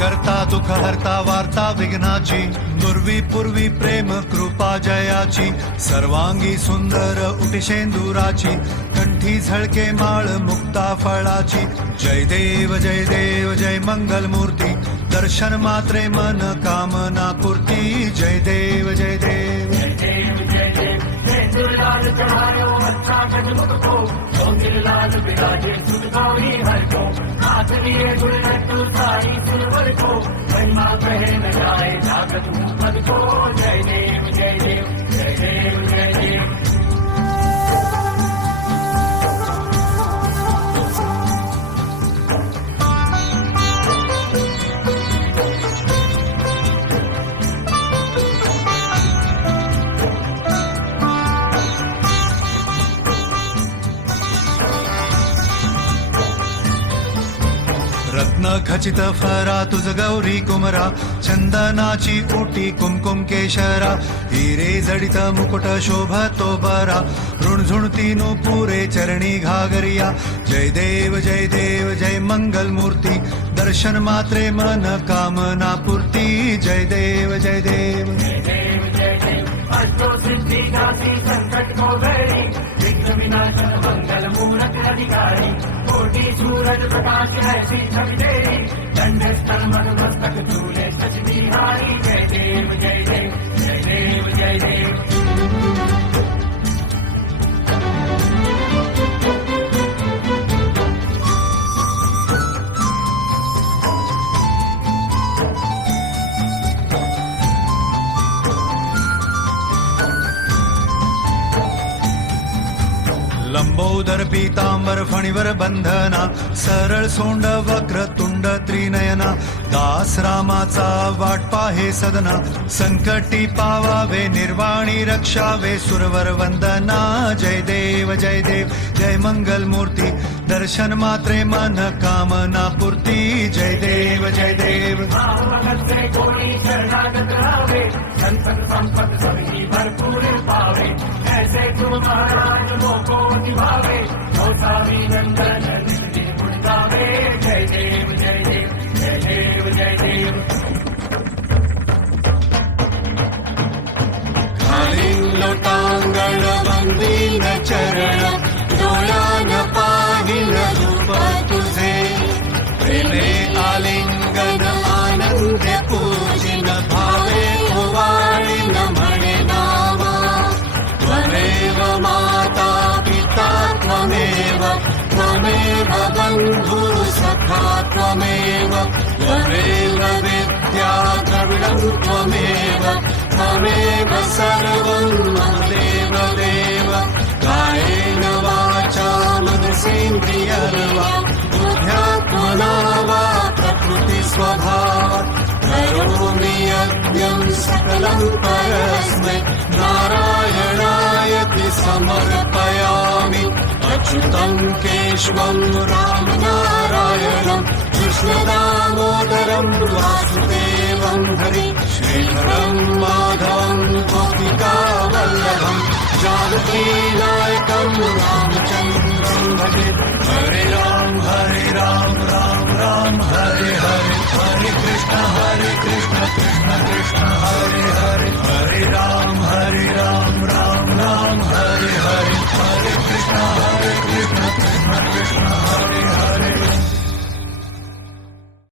करता दुःख हरता वार्ता विघ्नाची दुर्वी पूर्वी प्रेम कृपा जयाची सर्वांगी सुंदर उटिशेंदुराची कंठी झळके माळ मुक्ता फळाची जय देव जय मंगल मूर्ती दर्शन मात्रे मन कामना पूर्ती जय देव जय देव जय देव जय देव जय देव जय देव रत्न खचित फरा तुझ गौरी कुमरा चंदनाची ओटी कुमकुम केशरा हिरे जडित मुकुट शोभतो बरा ऋणझुणती पुरे चरणी घागरिया जय देव जय मंगल मूर्ती दर्शन मात्रे मन कामना पूर्ती जय देव जय देव अष्टो सिद्धि दाती संकट को गई विघ्न विनाशन मंगल मूरत अधिकारी कोटि सूरज प्रकाश ऐसी छवि तेरी दंड स्थल मस्तक चूले सच बिहारी जय देव जय देव जय देव जय देव लंबोदर पीतांबर फणीवर बंधना सरळ सोंड वक्र तुंड त्रिनयना दास रामाचा वाट पाहे सदना संकटी पावावे निर्वाणी रक्षावे सुरवर वंदना जय देव जय मंगल मूर्ती दर्शन मात्रे मन कामना पूर्ती जय देव जय देव संपत सभी भरपूर पावे ऐसे तुम महाराज लोगों दिवावे गौसावी नंदन गुणगावे जय देव जय देव जय देव जय देव लोटांगण वंदीन चरण डोळ्यान पाहिन रूप तुझे प्रेमे आलिंगन आनंद पूजिन भावे ओवाळीन म्हणे नामा त्वमेव माता पिता त्वमेव त्वमेव बंधु सखा त्वमेव त्वमेव विद्या द्रविडं त्वमेव त्वमेव सर्वं देव देव कायेन वाचा मनसेन्द्रियर्वा बुद्ध्यात्मना वा प्रकृति स्वभाव करोमि यज्ञं सकलं परस्मै नारायणायति समर्पयामि अच्युतं केशवं रामनारायणं कृष्णदामोदरं वासुदेवं हरि श्रीधरं माधवं गोपिकावल्लभं जानकीनायकं रामचन्द्रं भजे हरे राम राम राम हरे हरे हरे कृष्ण कृष्ण कृष्ण हरे हरे हरे राम राम राम हरे हरे हरे कृष्ण कृष्ण कृष्ण कृष्ण